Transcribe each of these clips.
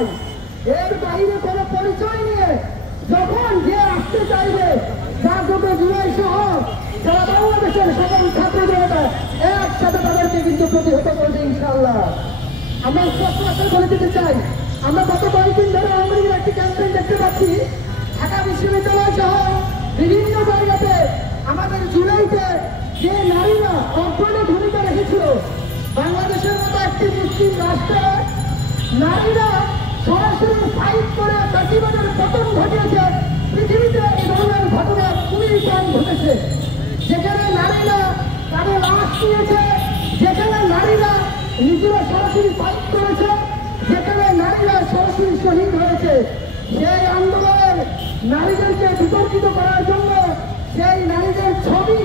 চাই। এর বাইরে কোনো পরিচয় নিয়ে যখন যে আসতে চাইবে, জাগ্রত জুলাই সহ যারা বাংলাদেশের সকল ছাত্র জনতা একসাথে তাদেরকে কিন্তু প্রতিহত করবে ইনশাআল্লাহ। আমরা স্পষ্ট আশা করে দিতে চাই, আমরা গত কয়েকদিন ধরে আওয়ামী লীগের একটি ক্যাম্পেইন দেখতে পাচ্ছি। ঢাকা বিশ্ববিদ্যালয় সহ বিভিন্ন জায়গাতে আমাদের জুলাইতে যে নারীরা অগ্রণী ভূমিকা রেখেছিল, বাংলাদেশের মতো একটি মুসলিম রাষ্ট্রে নারীরা সরাসরি ফাইট করে ফ্যাসিবাদের পতন ঘটিয়েছে। পৃথিবীতে এই ধরনের ঘটনা খুবই কম ঘটেছে, যেখানে নারীরা তাদের লাশ নিয়েছে, যেখানে নারীরা নিজেরা সরাসরি ফাইট করেছে, যেখানে নারীরা সরাসরি শহীদ হয়েছে। সেই আন্দোলনের নারীদেরকে বিতর্কিত করার জন্য সেই নারীদের ছবি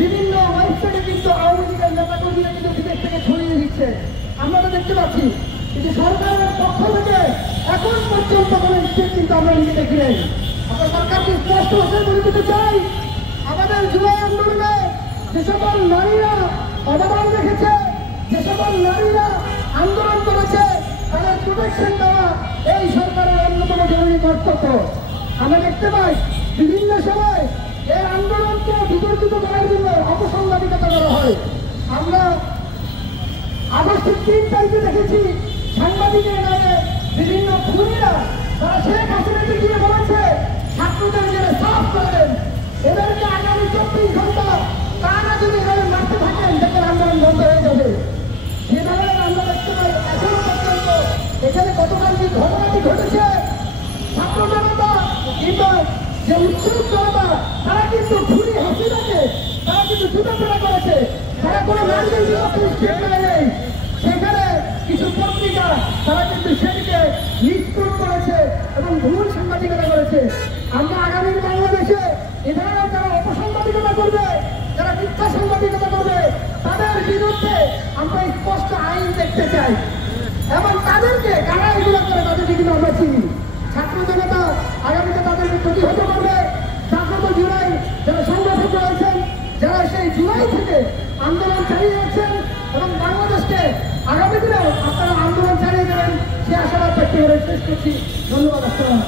বিভিন্ন ওয়েবসাইটে কিন্তু আওয়ামী লীগের নেতাকর্মীরা কিন্তু বিদেশ থেকে ছড়িয়ে দিচ্ছে, আমরা তো দেখতে পাচ্ছি। কিন্তু সরকারের পক্ষ থেকে এখন পর্যন্ত কোনো স্টেপ কিন্তু আমরা নিজে দেখি নাই। আমরা সরকারকে স্পষ্ট ভাষায় বলে দিতে চাই, আমাদের জুলাই আন্দোলনে যে সকল নারীরা অবদান রেখেছে, যে সকল নারীরা আন্দোলন করেছে, তাদের প্রোটেকশন দেওয়া এই সরকারের অন্যতম জরুরি কর্তব্য। আমরা দেখতে পাই বিভিন্ন সময় এই আন্দোলনকে বিতর্কিত করার জন্য অপসংবাদিকতা করা হয়। আমরা আগস্টের 3 তারিখে দেখেছি সাংবাদিকের নামে বিভিন্ন খুনিরা তারা শেখ হাসিনাকে গিয়ে বলেছে ছাত্রদের জেলে সাফ করে দেন, এদেরকে আগামী 24 ঘন্টা তারা যদি এভাবে মারতে থাকেন দেখেন আন্দোলন বন্ধ হয়ে যাবে। সে ধরনের আমরা দেখতে পাই এখনো পর্যন্ত এখানে গতকাল যে ঘটনাটি ঘটেছে, ছাত্র জনতা কিন্তু যে উৎসুক জনতা তারা কিন্তু খুনি হাসিনাকে তারা কিন্তু জুতাফেরা করেছে, তারা কোনো নারীদের বিরুদ্ধে নেই। সেখানে কিছু পত্রিকা তারা কিন্তু সেটিকে নিষ্প্রুত করেছে এবং ভুল সাংবাদিকতা করেছে। আমরা আগামী বাংলাদেশে এ ধরনের যারা অপসাংবাদিকতা করবে, যারা মিথ্যা সাংবাদিকতা করবে, তাদের বিরুদ্ধে আমরা স্পষ্ট আইন দেখতে চাই এবং তাদেরকে কারা এগুলো করে তাদেরকে কিন্তু আমরা চিনি। ছাত্র জনতা আগামীতে তাদেরকে প্রতিহত করবে। জাগ্রত জুলাই যারা সংগঠক রয়েছেন, যারা সেই জুলাই থেকে আন্দোলন চালিয়ে যাচ্ছেন এবং বাংলাদেশকে আগামী দিনেও আপনারা আন্দোলন চালিয়ে যাবেন, সে আশাবাদ ব্যক্ত করে শেষ করছি। ধন্যবাদ। আসসালাম।